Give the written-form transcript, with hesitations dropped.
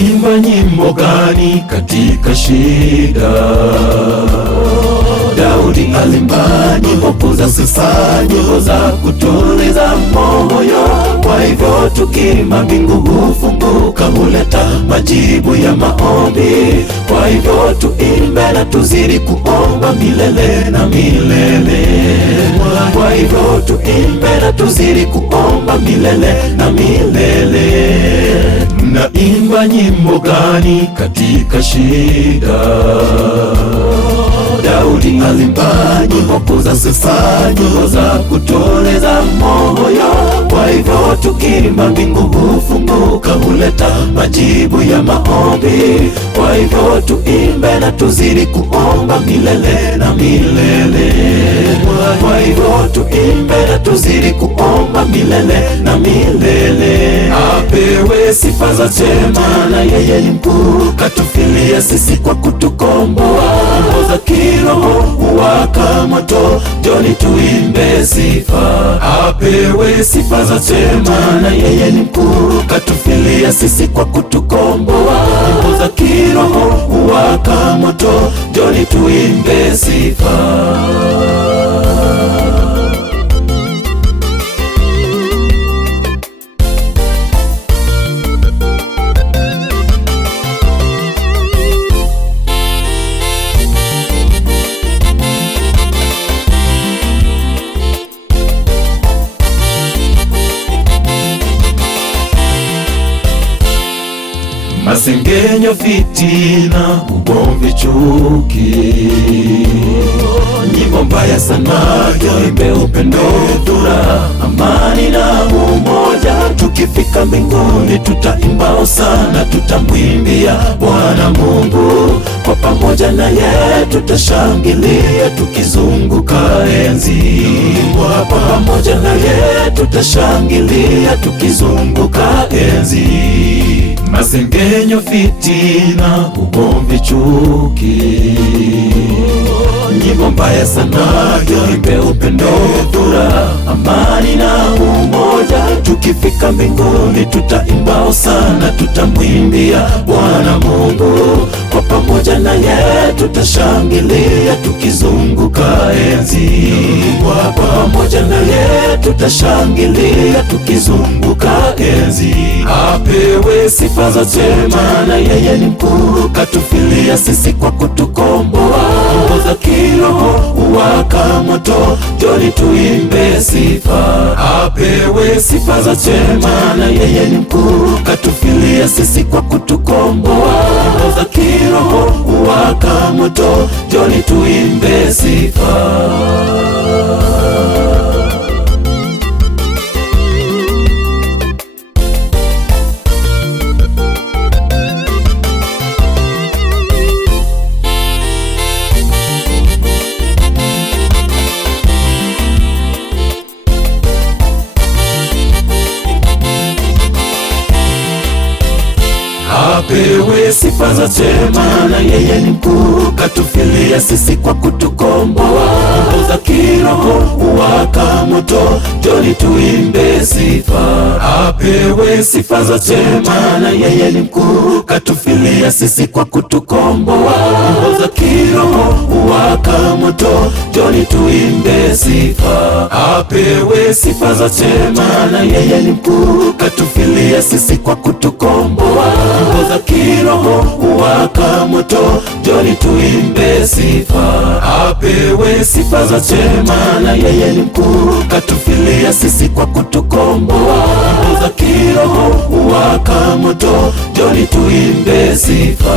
Mnaimba nyimbo gani katika shida? Daudi alimba nyimbo za sifa, nyimbo za kutuliza moyo. Kwa hivyo tukimba mbingu hufunguka, huleta majibu ya maombi. Kwa hivyo tuimbe na tuzidi kuomba milele na milele. Kwa hivyo tuimbe na tuzidi kuomba milele na milele. Mnaimba nyimbo gani katika shida? Daudi alimba nyimbo za sifa, nyimbo za kutuliza moyo. Kwa hivyo tukimba mbingu hufunguka, huleta majibu ya maombi. Kwa hivyo tuimbe na tuzidi kuomba milele na milele. Kwa hivyo tuimbe na tuzidi kuomba milele na milele. Apewe sifa za chema, na yeye ni mkuu, katufilia sisi kwa kutukomboa. Nyimbo za kiroho huwaka moto, njoni tuimbe sifa. Apewe sifa za chema, na yeye ni mkuu, katufilia sisi kwa kutukomboa. Nyimbo za kiroho huwaka moto, njoni tuimbe sifa. Masengenyo, fitina, ugomvi, chuki, nyimbo mbaya sana. Tuimbe upendo, furaha, amani na umoja. Tukifika mbinguni tutaimba hosana, tutamwimbia Bwana Mungu. Kwa pamoja na yeye tutashangilia, tukizunguka enzi. Kwa pamoja na yeye tutashangilia, tukizunguka enzi. Masengenyo, fitina, ugomvi, chuki, nyimbo mbaya sana. Tuimbe upendo, furaha, amani na umoja. Tukifika mbinguni tutaimba hosana, tutamwimbia Bwana Mungu. Kwa pamoja na yeye tutashangilia, tukizunguka enzi. Kwa pamoja na yeye tutashangilia, tukizunguka enzi. Apewe sifa za chema, na yeye ni mkuu, katufilia sisi kwa kutukomboa. Nyimbo za kiroho huwaka moto, njoni tuimbe sifa. Apewe sifa za chema, na yeye ni mkuu, katufilia sisi kwa kutukomboa. Nyimbo za kiroho huwaka moto, njoni tuimbe sifa. Apewe sifa za chema, na yeye ni mkuu, katufilia sisi kwa kutukomboa. Nyimbo za kiroho huwaka moto, njoni tuimbe sifa. Apewe sifa za chema, na yeye ni mkuu, katufilia sisi kwa kutukomboa. Nyimbo za kiroho huwaka moto, njoni tuimbe sifa. Apewe sifa za chema, na yeye ni mkuu, katufilia sisi kwa kutukomboa. Nyimbo za kiroho huwaka moto, njoni tuimbe sifa. Apewe sifa za chema, na yeye ni mkuu, katufilia sisi kwa kutukomboa. Nyimbo za kiroho huwaka moto, njoni tuimbe sifa.